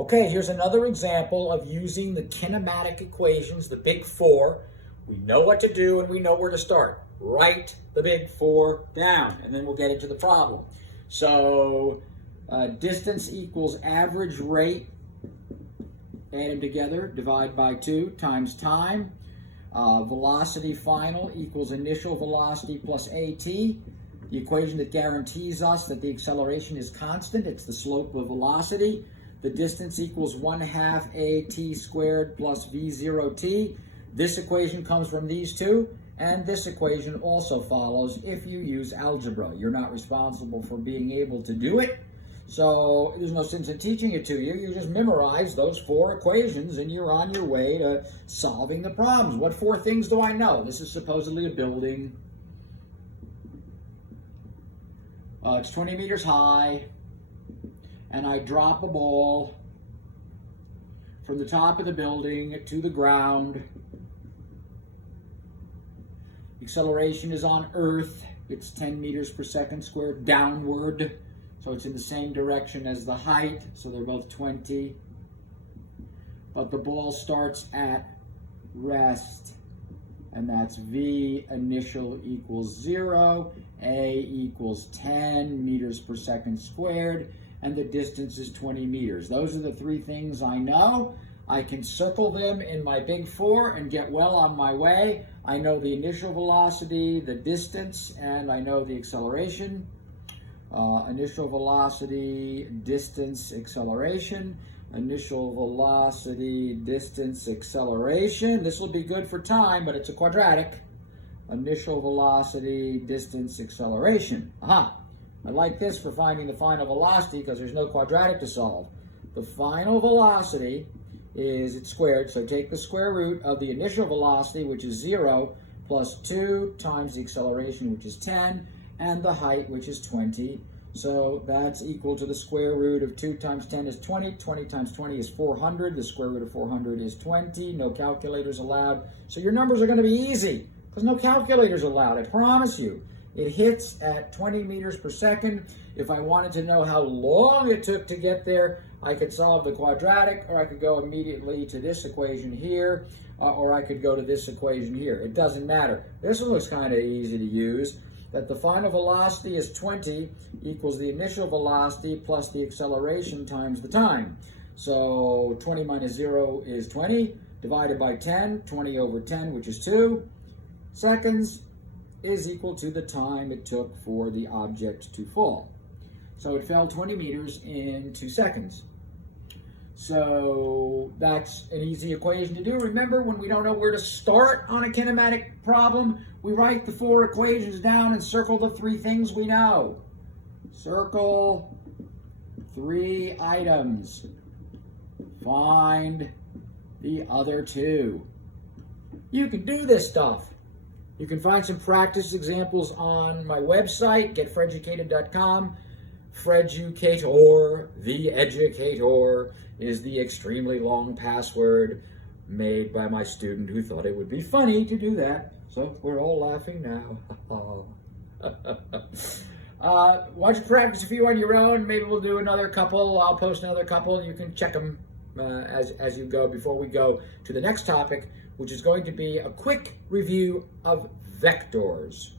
Okay, here's another example of using the kinematic equations, the big four. We know what to do and we know where to start. Write the big four down and then we'll get into the problem. So distance equals average rate, add them together, divide by 2 times time. Velocity final equals initial velocity plus AT. The equation that guarantees us that the acceleration is constant, it's the slope of velocity. The distance equals 1/2 AT squared plus V0T. This equation comes from these two, and this equation also follows if you use algebra. You're not responsible for being able to do it, so there's no sense in teaching it to you. You just memorize those four equations and you're on your way to solving the problems. What four things do I know? This is supposedly a building. It's 20 meters high, and I drop a ball from the top of the building to the ground. Acceleration is on Earth. It's 10 meters per second squared downward. So it's in the same direction as the height. So they're both 20. But the ball starts at rest. And that's V initial equals 0. A equals 10 meters per second squared. And the distance is 20 meters. Those are the three things I know. I can circle them in my big four and get well on my way. I know the initial velocity, the distance, and I know the acceleration. Initial velocity, distance, acceleration. Initial velocity, distance, acceleration. This will be good for time, but it's a quadratic. Initial velocity, distance, acceleration. Aha! I like this for finding the final velocity because there's no quadratic to solve. The final velocity is it's squared, so take the square root of the initial velocity, which is 0, plus 2 times the acceleration, which is 10, and the height, which is 20. So that's equal to the square root of 2 times 10 is 20. 20 times 20 is 400. The square root of 400 is 20. No calculators allowed. So your numbers are going to be easy because no calculators allowed, I promise you. It hits at 20 meters per second. If I wanted to know how long it took to get there, I could solve the quadratic, or I could go immediately to this equation here, or I could go to this equation here. It doesn't matter. This one looks kind of easy to use. That the final velocity is 20 equals the initial velocity plus the acceleration times the time. So 20 minus 0 is 20, divided by 10, 20 over 10, which is 2 seconds, is equal to the time it took for the object to fall. So it fell 20 meters in 2 seconds. So that's an easy equation to do. Remember, when we don't know where to start on a kinematic problem, we write the four equations down and circle the three things we know. Circle 3 items. Find the other 2. You can do this stuff. You can find some practice examples on my website, getfreducated.com. Freducator, the educator, is the extremely long password made by my student who thought it would be funny to do that. So we're all laughing now. Why don't you practice a few on your own? Maybe we'll do another couple. I'll post another couple. You can check them as you go before we go to the next topic, which is going to be a quick review of vectors.